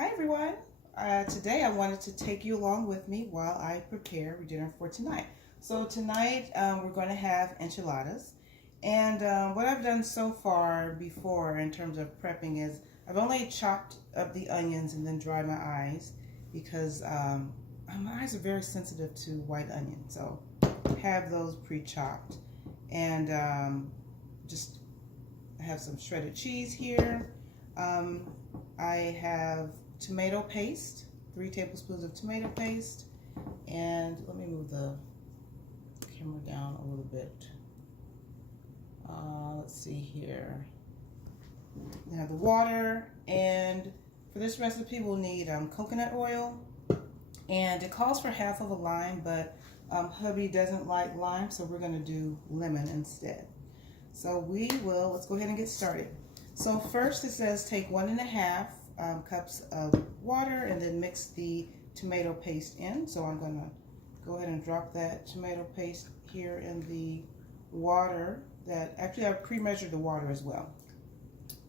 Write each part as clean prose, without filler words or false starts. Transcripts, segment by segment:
Hi everyone. Today I wanted to take you along with me while I prepare dinner for tonight. So tonight we're going to have enchiladas. And what I've done so far before in terms of prepping is I've only chopped up the onions and then dried my eyes because my eyes are very sensitive to white onion. So have those pre-chopped. And just have some shredded cheese here. I have tomato paste, 3 tablespoons of tomato paste, and let me move the camera down a little bit. Let's see here. We have the water, and for this recipe we'll need coconut oil, and it calls for half of a lime, but hubby doesn't like lime, so we're going to do lemon instead. So let's go ahead and get started. So first it says take 1.5 cups of water and then mix the tomato paste in. So I'm going to go ahead and drop that tomato paste here in the water. Actually I've pre-measured the water as well.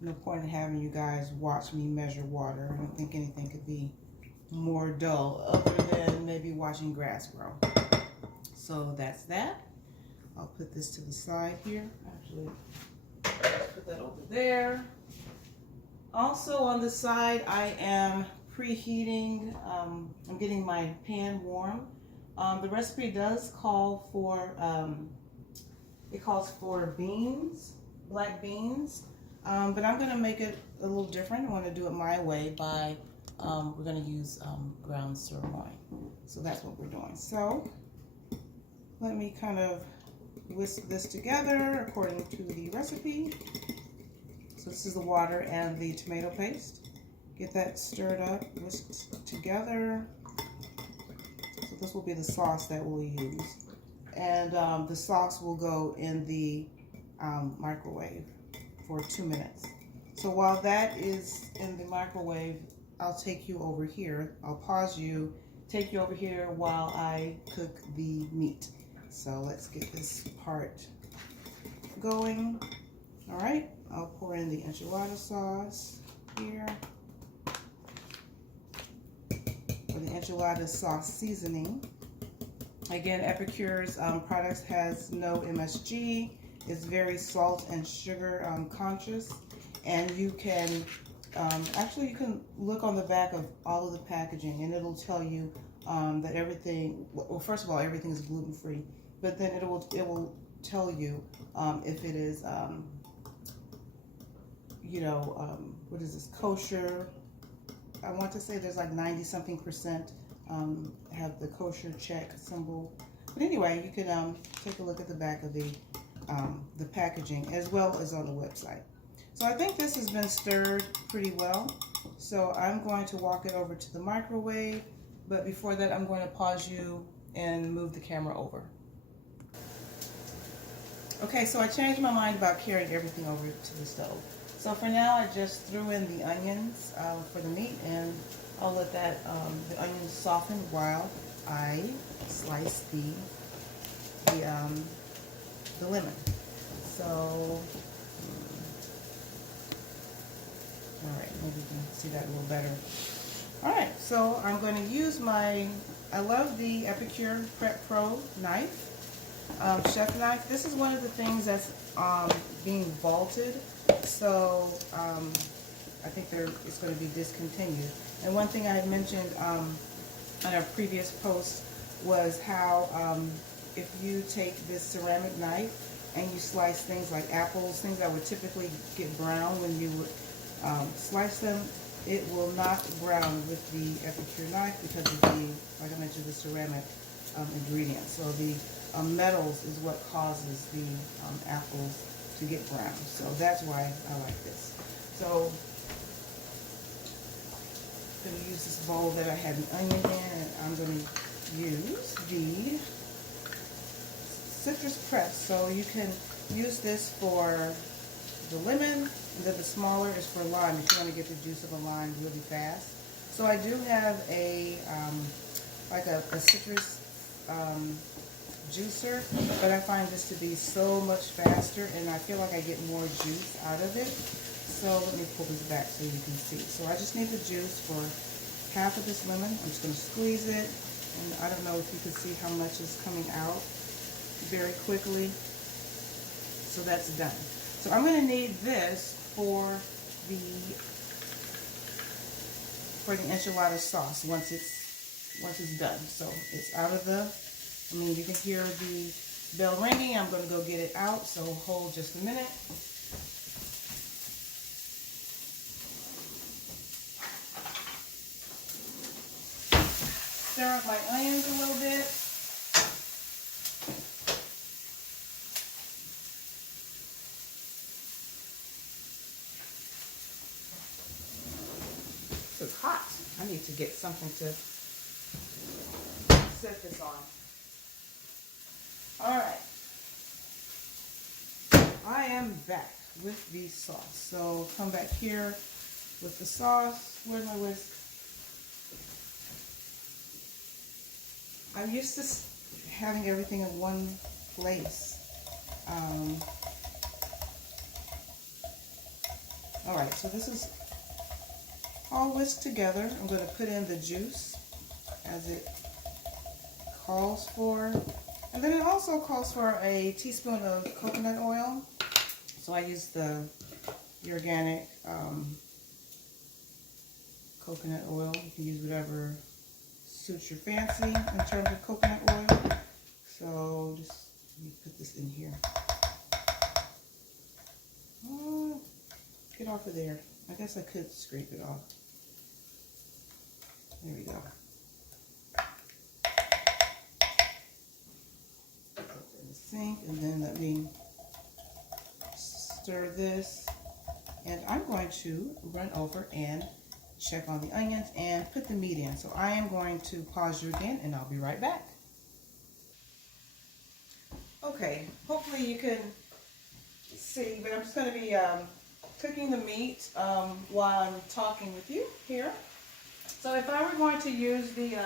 No point in having you guys watch me measure water. I don't think anything could be more dull other than maybe watching grass grow. So that's that. I'll put this to the side here. Actually, put that over there. Also on the side, I am preheating. I'm getting my pan warm. The recipe does call for it calls for beans, black beans, but I'm going to make it a little different. I want to do it my way by we're going to use ground sirloin. So that's what we're doing. So let me kind of whisk this together according to the recipe. So this is the water and the tomato paste. Get that stirred up, whisked together. So this will be the sauce that we'll use. And the sauce will go in the microwave for 2 minutes. So while that is in the microwave, I'll take you over here. I'll pause you, take you over here while I cook the meat. So let's get this part going. All right, I'll pour in the enchilada sauce here. For the enchilada sauce seasoning. Again, Epicure's products has no MSG. It's very salt and sugar conscious. And you can, actually you can look on the back of all of the packaging and it'll tell you that everything, well, first of all, everything is gluten-free. But then it will tell you if it is, what is this, kosher. I want to say there's like 90-something% have the kosher check symbol. But anyway, you can take a look at the back of the packaging as well as on the website. So I think this has been stirred pretty well. So I'm going to walk it over to the microwave. But before that, I'm going to pause you and move the camera over. Okay, so I changed my mind about carrying everything over to the stove. So for now, I just threw in the onions for the meat, and I'll let the onions soften while I slice the lemon. So, all right, maybe you can see that a little better. All right, so I'm going to use I love the Epicure Prep Pro knife. Chef knife. This is one of the things that's being vaulted, so I think it's going to be discontinued. And one thing I had mentioned on a previous post was how if you take this ceramic knife and you slice things like apples, things that would typically get brown when you would slice them, it will not brown with the Epicure knife because of like I mentioned, the ceramic ingredients. So the metals is what causes the apples to get brown. So that's why I like this. So I'm going to use this bowl that I had an onion in, and I'm going to use the citrus press. So you can use this for the lemon, and then the smaller is for lime if you want to get the juice of a lime really fast. So I do have like a citrus juicer, but I find this to be so much faster and I feel like I get more juice out of it. So let me pull this back so you can see. So I just need the juice for half of this lemon. I'm just going to squeeze it, and I don't know if you can see how much is coming out very quickly. So that's done. So I'm going to need this for the enchilada sauce once it's done. So it's out of the, you can hear the bell ringing. I'm going to go get it out, so hold just a minute. Stir up my onions a little bit. It's hot. I need to get something to set this on. All right. I am back with the sauce. So come back here with the sauce. Where's my whisk? I'm used to having everything in one place. All right, so this is all whisked together. I'm going to put in the juice as it calls for. And then it also calls for a teaspoon of coconut oil. So I use the organic coconut oil. You can use whatever suits your fancy in terms of coconut oil. So just let me put this in here. Oh, get off of there. I guess I could scrape it off. There we go. Put it in the sink, and then let me stir this. And I'm going to run over and check on the onions and put the meat in. So I am going to pause you again, and I'll be right back. Okay, hopefully you can see, but I'm just going to be cooking the meat while I'm talking with you here. So if I were going to use the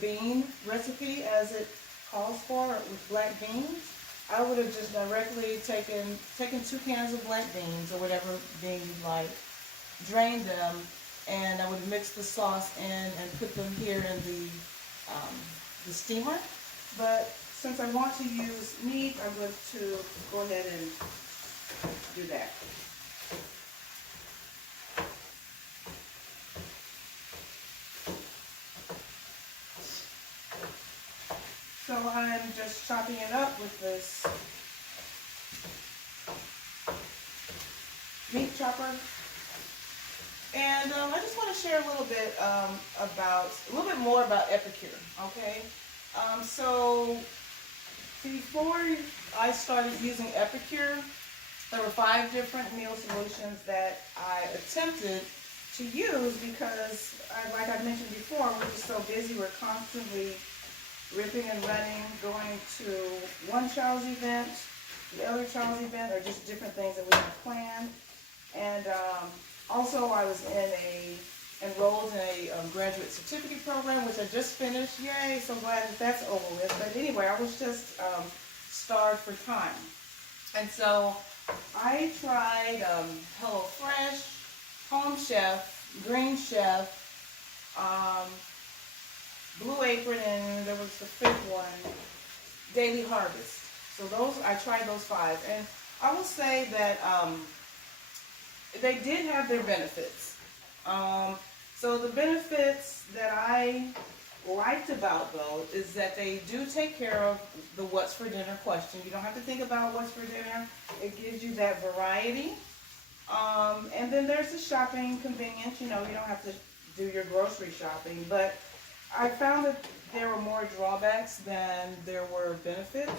bean recipe as it calls for with black beans, I would have just directly taken 2 cans of black beans or whatever bean you like, drained them, and I would mix the sauce in and put them here in the steamer. But since I want to use meat, I'm going to go ahead and do that. So I'm just chopping it up with this meat chopper. And I just want to share a little bit more about Epicure, okay? So before I started using Epicure, there were 5 different meal solutions that I attempted to use because, like I mentioned before, we're just so busy. We're constantly ripping and running, going to one child's event, the other child's event, or just different things that we have planned. And also I was enrolled in a graduate certificate program, which I just finished. Yay, so glad that that's over with. But anyway, I was just starved for time. And so I tried HelloFresh, Home Chef, Green Chef, Blue Apron, and there was the 5th one, Daily Harvest. So I tried those 5, and I will say that they did have their benefits. So the benefits that I liked about those is that they do take care of the what's for dinner question. You don't have to think about what's for dinner. It gives you that variety. And then there's the shopping convenience. You don't have to do your grocery shopping, but I found that there were more drawbacks than there were benefits.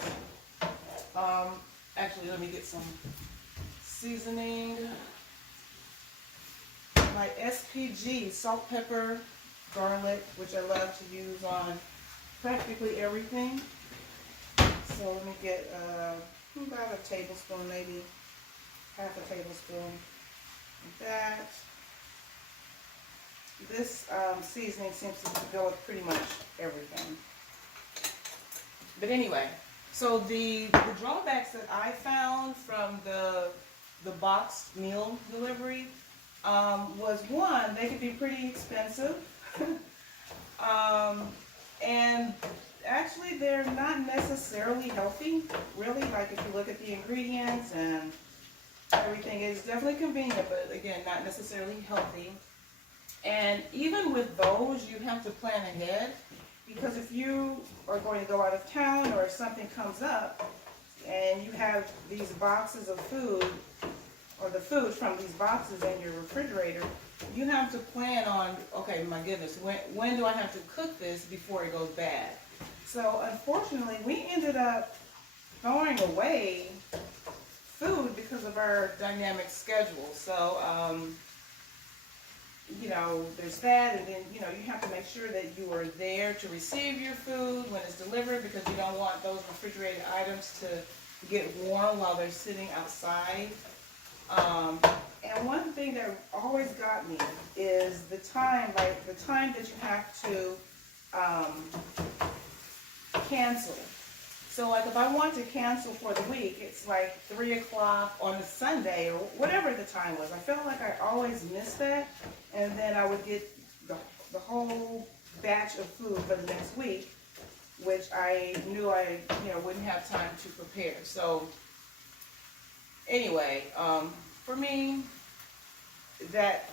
Actually, let me get some seasoning. My SPG, salt, pepper, garlic, which I love to use on practically everything. So let me get about a tablespoon, maybe half a tablespoon of that. This seasoning seems to go with pretty much everything. But anyway, so the drawbacks that I found from the the boxed meal delivery was one, they could be pretty expensive. And actually they're not necessarily healthy, really. Like if you look at the ingredients and everything, it's definitely convenient, but again, not necessarily healthy. And even with those, you have to plan ahead, because if you are going to go out of town or if something comes up and you have these boxes of food, or the food from these boxes in your refrigerator, you have to plan on, okay, my goodness, when do I have to cook this before it goes bad? So unfortunately, we ended up throwing away food because of our dynamic schedule. So, you know, there's that, and then, you know, you have to make sure that you are there to receive your food when it's delivered, because you don't want those refrigerated items to get warm while they're sitting outside. And one thing that always got me is the time, like the time that you have to cancel. So like if I want to cancel for the week, it's like 3 o'clock on a Sunday or whatever the time was. I felt like I always missed that, and then I would get the whole batch of food for the next week, which I knew I wouldn't have time to prepare. So anyway, for me, that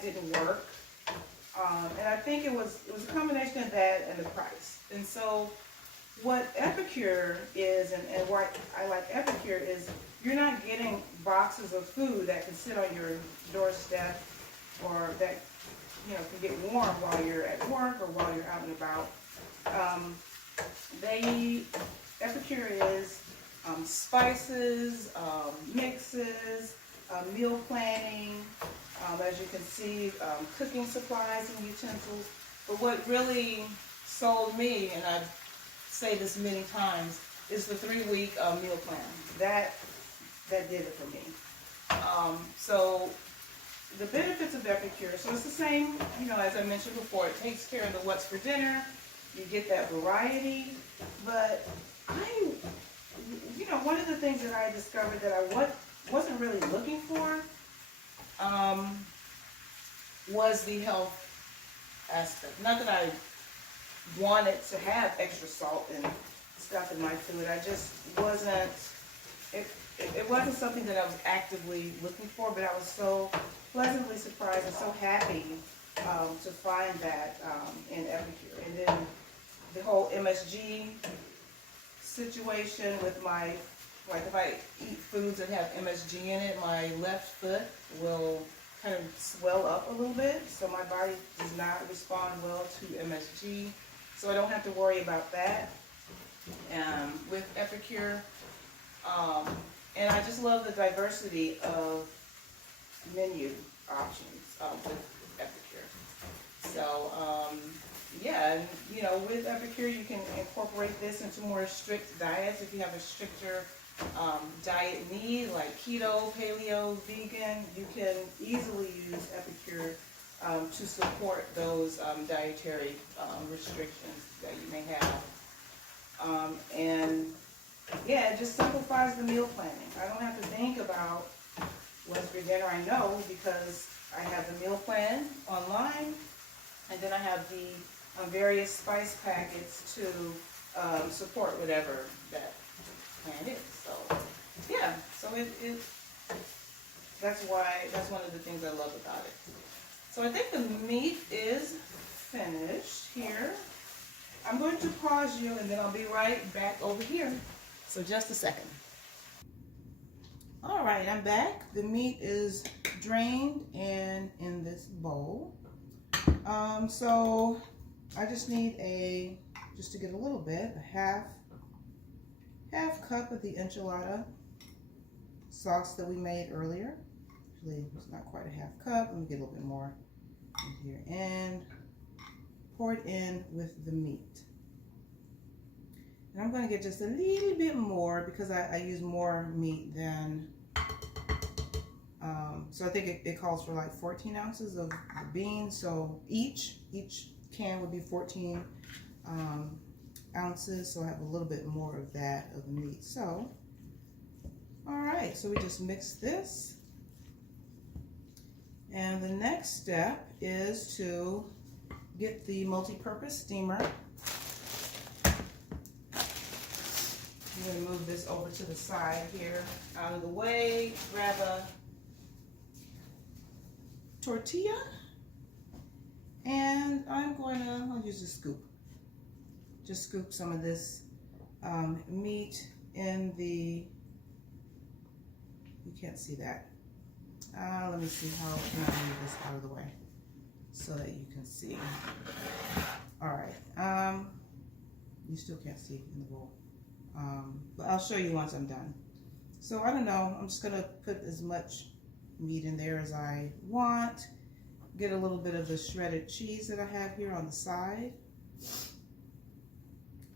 didn't work, and I think it was a combination of that and the price. And so what Epicure is, and why I like Epicure, is you're not getting boxes of food that can sit on your doorstep, or that can get warm while you're at work or while you're out and about. Epicure is spices, mixes, meal planning, as you can see, cooking supplies and utensils. But what really sold me, and I've say this many times, is the 3-week meal plan. That did it for me. So the benefits of Epicure, so it's the same, as I mentioned before, it takes care of the what's for dinner. You get that variety, but one of the things that I discovered that I wasn't really looking for was the health aspect. Not that I wanted to have extra salt and stuff in my food. I just wasn't, it wasn't something that I was actively looking for, but I was so pleasantly surprised and so happy to find that in Epicure. And then the whole MSG situation with my, like if I eat foods that have MSG in it, my left foot will kind of swell up a little bit, so my body does not respond well to MSG. So I don't have to worry about that with Epicure. And I just love the diversity of menu options with Epicure. So, yeah, and, with Epicure you can incorporate this into more strict diets. If you have a stricter diet need, like keto, paleo, vegan, you can easily use Epicure to support those dietary restrictions that you may have. And yeah, it just simplifies the meal planning. I don't have to think about what's for dinner. I know, because I have the meal plan online, and then I have the various spice packets to support whatever that plan is. So yeah, so that's one of the things I love about it. So I think the meat is finished here. I'm going to pause you, and then I'll be right back over here. So just a second. All right, I'm back. The meat is drained and in this bowl. So I just need just to get a little bit, a half cup of the enchilada sauce that we made earlier. Actually, it's not quite a half cup. Let me get a little bit more in here, and pour it in with the meat. And I'm going to get just a little bit more because I use more meat than, so I think it calls for like 14 ounces of the beans. So each can would be 14 ounces. So I have a little bit more of that of the meat. So All right, so we just mix this. And the next step is to get the multi-purpose steamer. I'm going to move this over to the side here, out of the way, grab a tortilla, and I'll use a scoop. Just scoop some of this meat in the, you can't see that. Let me see how can I move this out of the way so that you can see. All right, you still can't see in the bowl, but I'll show you once I'm done. So I don't know, I'm just gonna put as much meat in there as I want. Get a little bit of the shredded cheese that I have here on the side.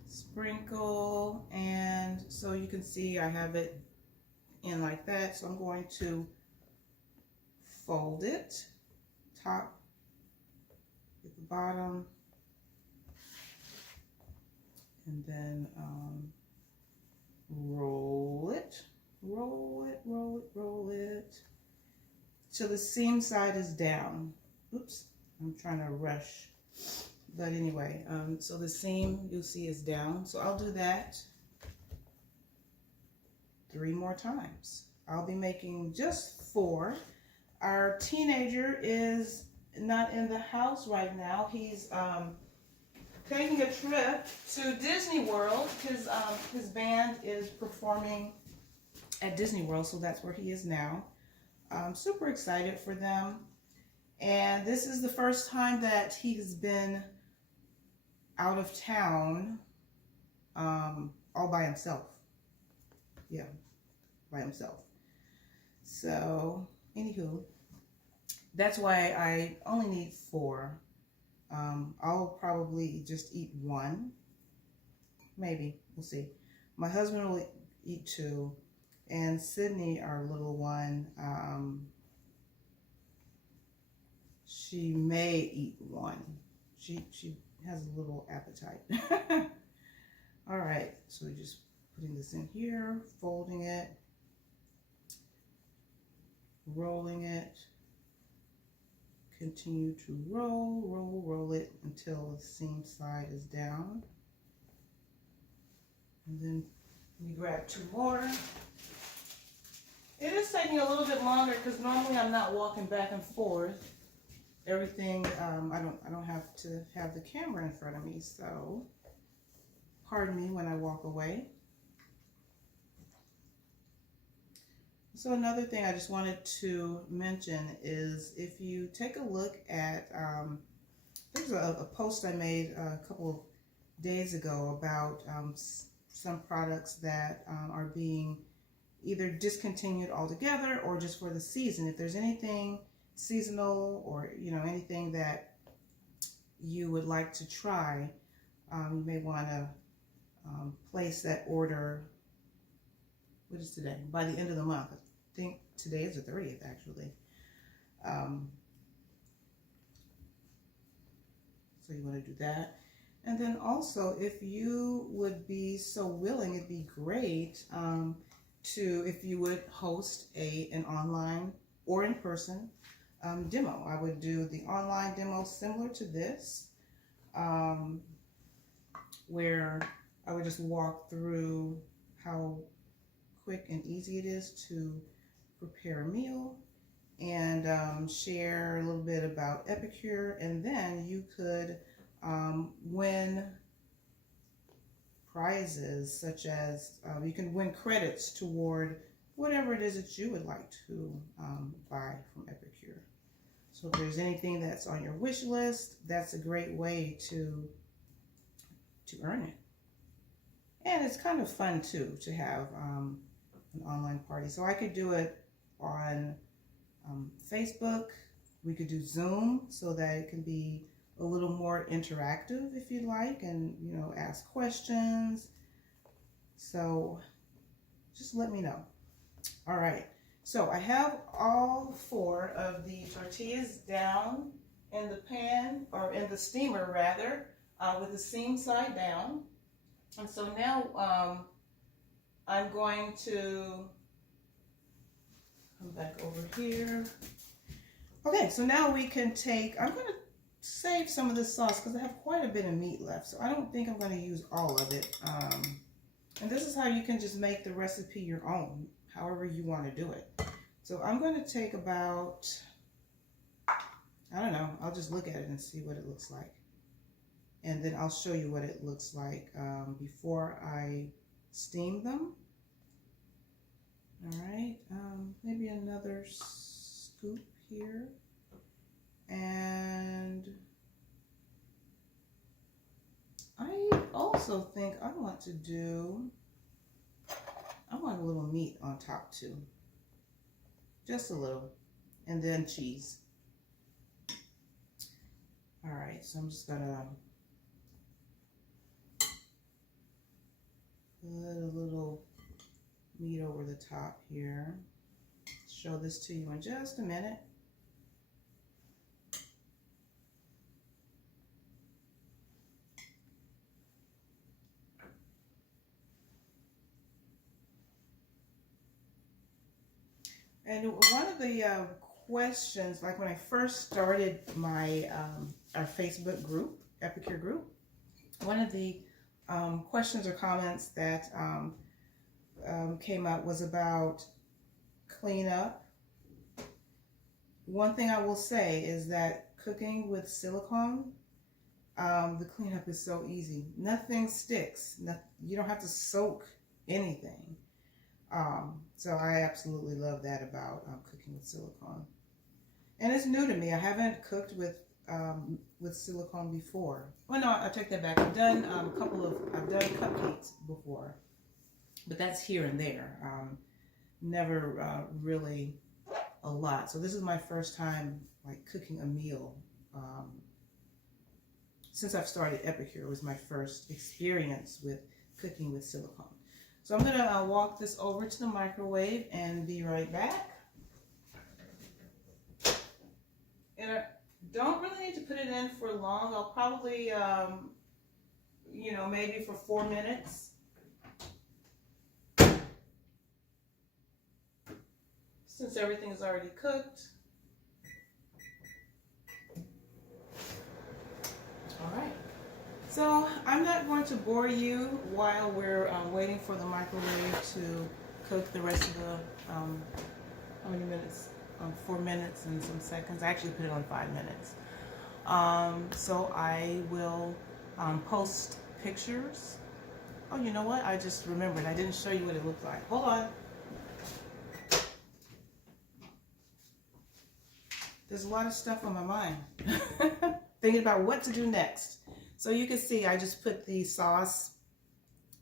Sprinkle, and so you can see I have it in like that. So I'm going to fold it, top at the bottom, and then roll it till the seam side is down. Oops, I'm trying to rush, but anyway, so the seam you'll see is down. So I'll do that 3 more times. I'll be making just 4. Our teenager is not in the house right now. He's taking a trip to Disney World. His band is performing at Disney World, so that's where he is now. I'm super excited for them. And this is the first time that he has been out of town all by himself. Yeah, by himself. So, anywho, that's why I only need 4. I'll probably just eat 1. Maybe, we'll see. My husband will eat 2. And Sydney, our little one, she may eat 1. She has a little appetite. All right, so we're just putting this in here, folding it, rolling it. Continue to roll it until the seam side is down. And then we grab 2 more. It is taking a little bit longer because normally I'm not walking back and forth. Everything, I don't have to have the camera in front of me, so pardon me when I walk away. So another thing I just wanted to mention is if you take a look at, there's a post I made a couple of days ago about some products that are being either discontinued altogether or just for the season. If there's anything seasonal or anything that you would like to try, you may want to place that order. What is today? By the end of the month. I think today is the 30th actually. So you want to do that. And then also, if you would be so willing, it'd be great if you would host an online or in person demo. I would do the online demo similar to this, where I would just walk through how quick and easy it is to prepare a meal and share a little bit about Epicure, and then you could win prizes such as you can win credits toward whatever it is that you would like to buy from Epicure. So if there's anything that's on your wish list, that's a great way to earn it. And it's kind of fun too to have an online party. So I could do it on Facebook. We could do Zoom so that it can be a little more interactive if you'd like, and ask questions. So just let me know. All right, so I have all 4 of the tortillas down in the pan, or in the steamer rather, with the seam side down. And so now I'm going to Come back over here. Okay, so now we can take, I'm going to save some of this sauce because I have quite a bit of meat left. So I don't think I'm going to use all of it. And this is how you can just make the recipe your own, however you want to do it. So I'm going to take about, I don't know, I'll just look at it and see what it looks like. And then I'll show you what it looks like before I steam them. All right, maybe another scoop here. And I also think I want a little meat on top too. Just a little. And then cheese. All right, so I'm just gonna put a little meat over the top here. Show this to you in just a minute. And one of the questions, like when I first started my our Facebook group, Epicure group, one of the questions or comments that came up was about cleanup. One thing I will say is that cooking with silicone, the cleanup is so easy. Nothing sticks. You don't have to soak anything. So I absolutely love that about cooking with silicone. And it's new to me. I haven't cooked with silicone before. Well, no, I take that back. I've done I've done cupcakes before, but that's here and there. Never really a lot. So this is my first time like cooking a meal. Since I've started Epicure, it was my first experience with cooking with silicone. So I'm gonna walk this over to the microwave and be right back. And I don't really need to put it in for long. I'll probably, you know, maybe for 4 minutes. Since everything is already cooked. All right. So I'm not going to bore you while we're waiting for the microwave to cook the rest of the, how many minutes? 4 minutes and some seconds. I actually put it on 5 minutes. So I will post pictures. Oh, you know what? I just remembered. I didn't show you what it looked like. Hold on. There's a lot of stuff on my mind. Thinking about what to do next. So you can see I just put the sauce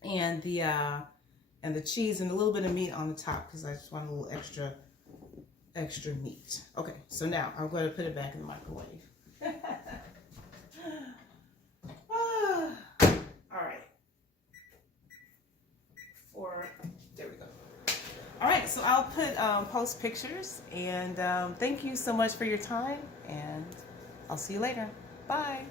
and the cheese and a little bit of meat on the top because I just want a little extra meat. Okay, so now I'm going to put it back in the microwave. All right. There we go. All right, so I'll put post pictures, and thank you so much for your time, and I'll see you later. Bye.